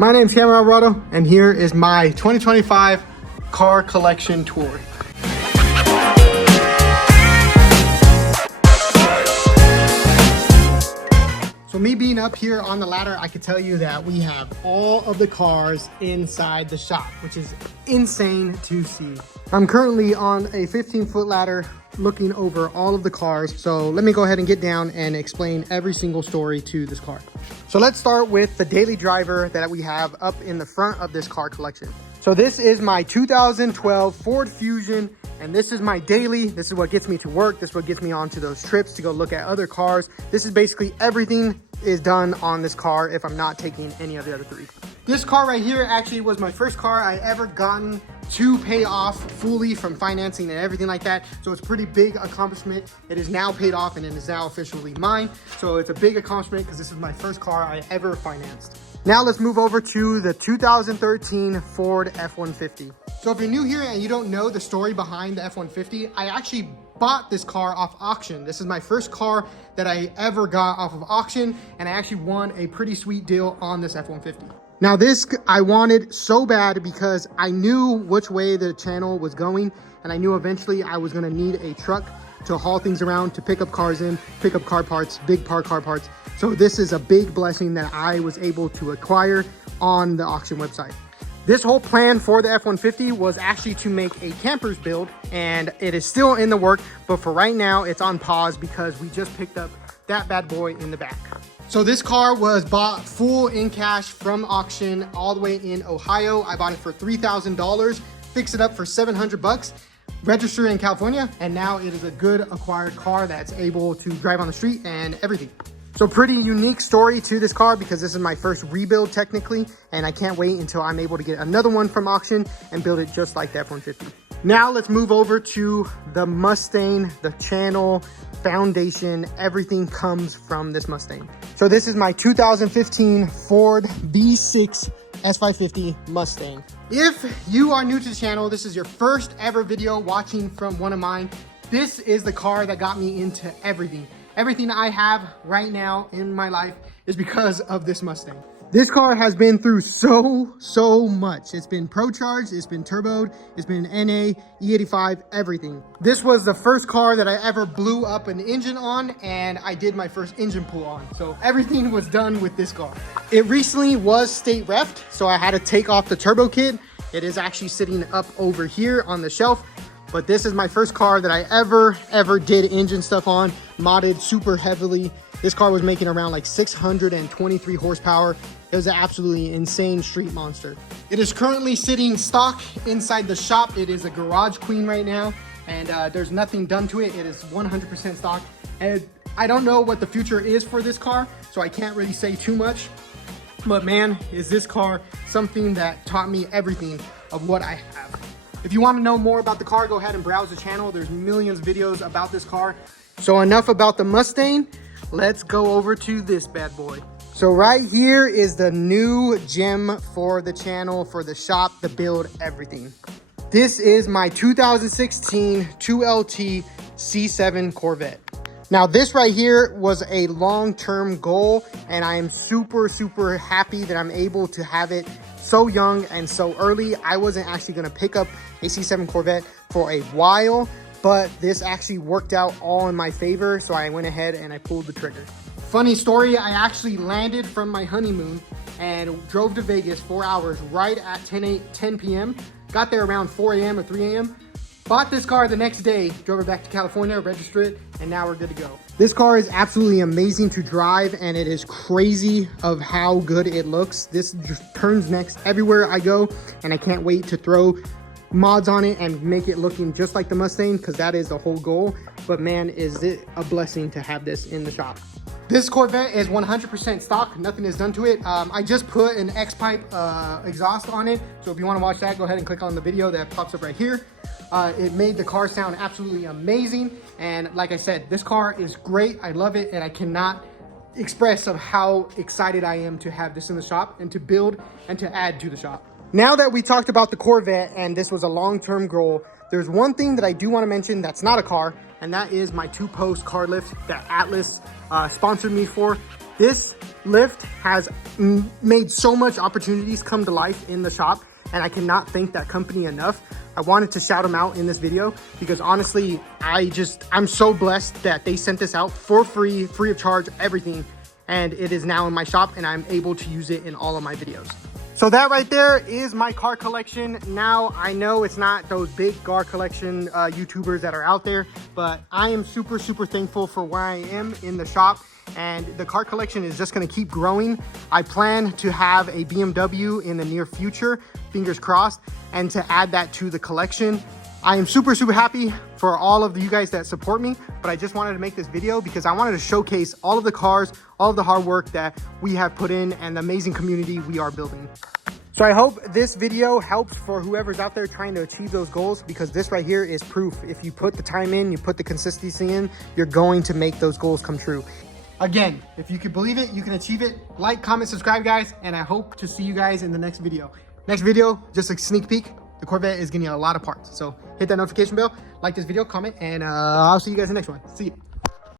My name's Cameron Alvarado, and here is my 2025 car collection tour. So me being up here on the ladder, I can tell you that we have all of the cars inside the shop, which is insane to see. I'm currently on a 15-foot ladder looking over all of the cars. So let me go ahead and get down and explain every single story to this car. So let's start with the daily driver that we have up in the front of this car collection. So this is my 2012 Ford Fusion, and this is my daily. This is what gets me to work. This is what gets me onto those trips to go look at other cars. This is basically everything is done on this car if I'm not taking any of the other three. This car right here actually was my first car I ever gotten to pay off fully from financing and everything like that. So it's a pretty big accomplishment. It is now paid off and it is now officially mine. So it's a big accomplishment because this is my first car I ever financed. Now let's move over to the 2013 Ford F-150. So if you're new here and you don't know the story behind the F-150, I actually bought this car off auction. This is my first car that I ever got off of auction, and I actually won a pretty sweet deal on this F-150. Now this I wanted so bad because I knew which way the channel was going, and I knew eventually I was gonna need a truck to haul things around, to pick up cars in, pick up car parts, big car parts. So this is a big blessing that I was able to acquire on the auction website. This whole plan for the F-150 was actually to make a camper's build, and it is still in the work, but for right now it's on pause because we just picked up that bad boy in the back. So this car was bought full in cash from auction all the way in Ohio. I bought it for $3,000, fixed it up for $700, registered in California, and now it is a good acquired car that's able to drive on the street and everything. So pretty unique story to this car because this is my first rebuild technically, and I can't wait until I'm able to get another one from auction and build it just like the F-150. Now let's move over to the Mustang, the channel, foundation, everything comes from this Mustang. So this is my 2015 Ford V6 S550 Mustang. If you are new to the channel, this is your first ever video watching from one of mine, this is the car that got me into everything. Everything I have right now in my life is because of this Mustang. This car has been through so much. It's been Pro Charged, it's been turboed, it's been NA, E85, everything. This was the first car that I ever blew up an engine on, and I did my first engine pull on. So everything was done with this car. It recently was state refed, so I had to take off the turbo kit. It is actually sitting up over here on the shelf. But this is my first car that I ever did engine stuff on, modded super heavily. This car was making around like 623 horsepower. It was an absolutely insane street monster. It is currently sitting stock inside the shop. It is a garage queen right now, and there's nothing done to it. It is 100% stock. And I don't know what the future is for this car, so I can't really say too much. But man, is this car something that taught me everything of what I have. If you want to know more about the car, go ahead and browse the channel. There's millions of videos about this car. So enough about the Mustang. Let's go over to this bad boy. So right here is the new gem for the channel, for the shop, the build, everything. This is my 2016 2LT C7 Corvette. Now this right here was a long-term goal, and I am super happy that I'm able to have it so young and so early. I wasn't actually gonna pick up a C7 Corvette for a while, but this actually worked out all in my favor, so I went ahead and I pulled the trigger. Funny story, I actually landed from my honeymoon and drove to Vegas 4 hours right at 10 p.m. Got there around 4 a.m. or 3 a.m. Bought this car the next day, drove it back to California, registered it, and now we're good to go. This car is absolutely amazing to drive, and it is crazy of how good it looks. This just turns next everywhere I go, and I can't wait to throw mods on it and make it looking just like the Mustang, because that is the whole goal. But man, is it a blessing to have this in the shop. This Corvette is 100% stock. Nothing is done to it. I just put an X-pipe exhaust on it. So if you want to watch that, go ahead and click on the video that pops up right here. It made the car sound absolutely amazing. And like I said, this car is great. I love it, and I cannot express of how excited I am to have this in the shop and to build and to add to the shop. Now that we talked about the Corvette and this was a long-term goal, there's one thing that I do want to mention that's not a car, and that is my 2-post car lift that Atlas sponsored me for. This lift has made so much opportunities come to life in the shop, and I cannot thank that company enough. I wanted to shout them out in this video because honestly, I'm so blessed that they sent this out for free of charge, everything. And it is now in my shop and I'm able to use it in all of my videos. So that right there is my car collection. Now, I know it's not those big car collection YouTubers that are out there, but I am super thankful for where I am in the shop. And the car collection is just going to keep growing. I plan to have a BMW in the near future, fingers crossed, and to add that to the collection. I am super happy for all of you guys that support me, but I just wanted to make this video because I wanted to showcase all of the cars, all of the hard work that we have put in, and the amazing community we are building. So I hope this video helps for whoever's out there trying to achieve those goals, because this right here is proof. If you put the time in, you put the consistency in, you're going to make those goals come true. Again, if you can believe it, you can achieve it. Like, comment, subscribe, guys, and I hope to see you guys in the next video. Next video, just a sneak peek, the Corvette is getting a lot of parts. So hit that notification bell, like this video, comment, and I'll see you guys in the next one. See you.